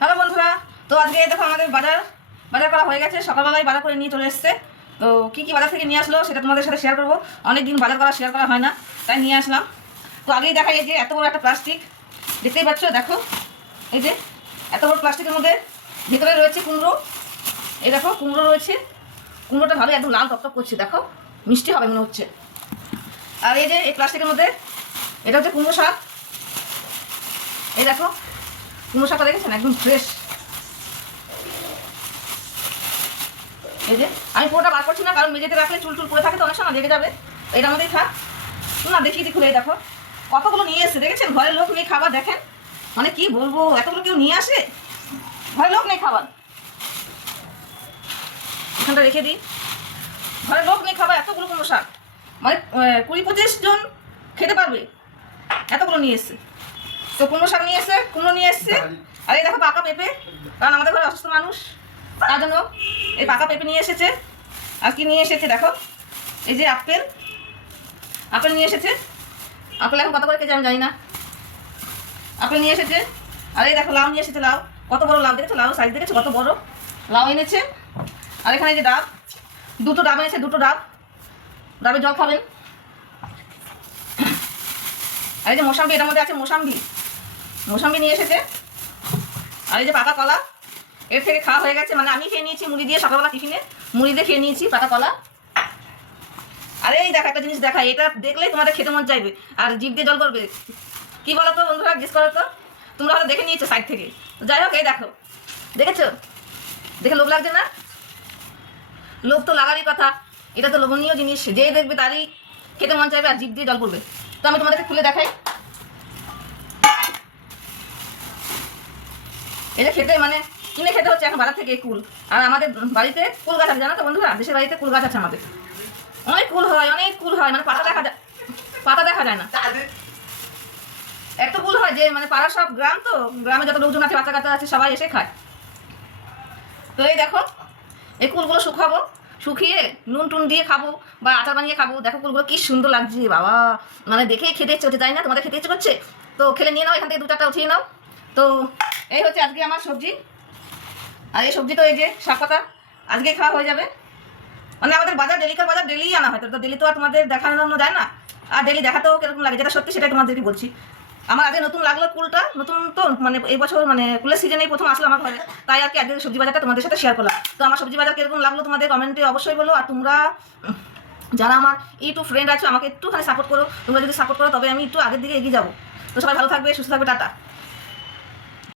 Hello বন্ধুরা, তো আজকে দেখো আমাদের বাজার করা হয়ে গেছে। সকালবেলায় বাজার করে নিয়ে চলে এসছে। তো কী কী বাজার থেকে নিয়ে আসলো সেটা তোমাদের সাথে শেয়ার করবো। অনেক দিন শেয়ার করা হয় না, তাই নিয়ে আসলাম। তো আগেই দেখাই, এই যে এত বড় একটা প্লাস্টিক দেখতেই পাচ্ছ। দেখো এই যে এত বড় প্লাস্টিকের মধ্যে ভিতরে রয়েছে কুমড়ো। এই দেখো কুমড়ো রয়েছে। কুমড়োটা ভালো একদম লাল টকটক করছে, দেখো মিষ্টি হবে মনে হচ্ছে। আর এই যে এই প্লাস্টিকের মধ্যে এটা হচ্ছে কুমড়ো শাক। এই দেখো কুমড়ো শাকটা দেখেছেন, একদম ফ্রেশ। এই যে আমি পুরোটা বার করছি না, কারণ মেঝেতে রাখলে চুল পরে থাকে তো অনেক সময় লেগে যাবে। এটার মধ্যেই থাক না, দেখিয়ে দিই খুলে। এই দেখো কতগুলো নিয়ে এসছে, দেখেছেন? ঘরের লোক নেই খাবার, দেখেন মানে কি বলবো, এতগুলো কেউ নিয়ে আসে। ঘরের লোক নেই খাবার, এখানটা রেখে দিই। ঘরের লোক নেই খাবার, এতগুলো কুমড়ো শাক মানে 20-25 জন খেতে পারবে, এতগুলো নিয়ে এসছে। তো কুমড়ো শাক নিয়ে এসছে, কুমড়ো নিয়ে এসছে। আর এই দেখো পাকা পেঁপে, কারণ আমাদের ঘরে অসুস্থ মানুষ, তার জন্য এই পাকা পেঁপে নিয়ে এসেছে। আর কি নিয়ে এসেছে দেখো, এই যে আপেল নিয়ে এসেছে। আপেল এখন কত করে কেজি আমি জানি না, আপেল নিয়ে এসেছে। আর এই দেখো লাউ নিয়ে এসেছে। লাউ কত বড় লাউ দেখেছো? লাউ সাইজ দেখেছো কত বড়? লাউ এনেছে। আর এখানে যে ডাব, দুটো ডাব এনেছে, দুটো ডাবের জল খাবেন। আর এই যে মোসাম্বি, এটার মধ্যে আছে মোসাম্বি নিয়ে এসেছে। আর এই যে পাকা কলা, এর থেকে খাওয়া হয়ে গেছে, মানে আমি খেয়ে নিয়েছি মুড়ি দিয়ে, সকালবেলা টিফিনে মুড়ি দিয়ে খেয়ে নিয়েছি পাকা কলা। আর এই দেখো একটা জিনিস দেখা, এটা দেখলেই তোমাদের খেতে মন চাইবে আর জিভ দিয়ে জল করবে। কি বলো তো বন্ধুরা, গেস করো তো। তোমরা হয়তো দেখে নিয়েছো সাইড থেকে, তো যাই হোক এই দেখো, দেখেছো? দেখে লোভ লাগছে না? লোভ তো লাগারই কথা, এটা তো লোভনীয় জিনিস, যেই দেখবে তারই খেতে মন চাইবে আর জিভ দিয়ে জল করবে। তো আমি তোমাদেরকে খুলে দেখাই। এটা খেতে মানে কিনে খেতে হচ্ছে এখন বাজার থেকে কুল। আর আমাদের বাড়িতে কুল গাছ আছে, জানো তো বন্ধুরা? দেশের বাড়িতে কুল গাছ আছে আমাদের, অনেক কুল হয়, মানে পাতা দেখা যায় না, এত কুল হয় যে মানে পাড়া সব গ্রাম, তো গ্রামে যত লোকজন আছে, বাচ্চা কাচ্চা আছে, সবাই এসে খায়। তো এই দেখো এই কুলগুলো শুকিয়ে নুন টুন দিয়ে খাবো বা আচার বানিয়ে খাবো। দেখো কুলগুলো কি সুন্দর লাগছে বাবা, মানে দেখেই খেতে ইচ্ছে হচ্ছে, তাই না? তোমাদের খেতে ইচ্ছে করছে? তো খেলে নিয়ে নাও, এখান থেকে 2-4টা উঠিয়ে নাও। তো এই হচ্ছে আজকে আমার সবজি। আর এই সবজি তো এই যে শাক পাতা, আজকে খাওয়া হয়ে যাবে। মানে আমাদের ডেলিকার বাজার ডেলি আনা হয়, তো ডেলি তো আর তোমাদের দেখানো যায় না। আর ডেলি দেখাতেও কিরকম লাগে, যেটা সত্যি সেটাই তোমাদেরই বলছি। আমার আজকে নতুন লাগলো কুলটা, নতুন তো মানে এই বছর মানে কুলের সিজনেই প্রথম আসলো আমার ঘরে, তাই আর কি আজকে সবজি বাজারটা তোমাদের সাথে শেয়ার করলাম। তো আমার সবজি বাজার কিরকম লাগলো তোমাদের কমেন্টে অবশ্যই বলো। আর তোমরা যারা আমার ইউটিউব ফ্রেন্ড আছো, আমাকে একটুখানি সাপোর্ট করো। তোমরা যদি সাপোর্ট করো তবে আমি একটু আগের দিকে এগিয়ে যাবো। তো সবাই ভালো থাকবে, সুস্থ থাকবে, টাটা।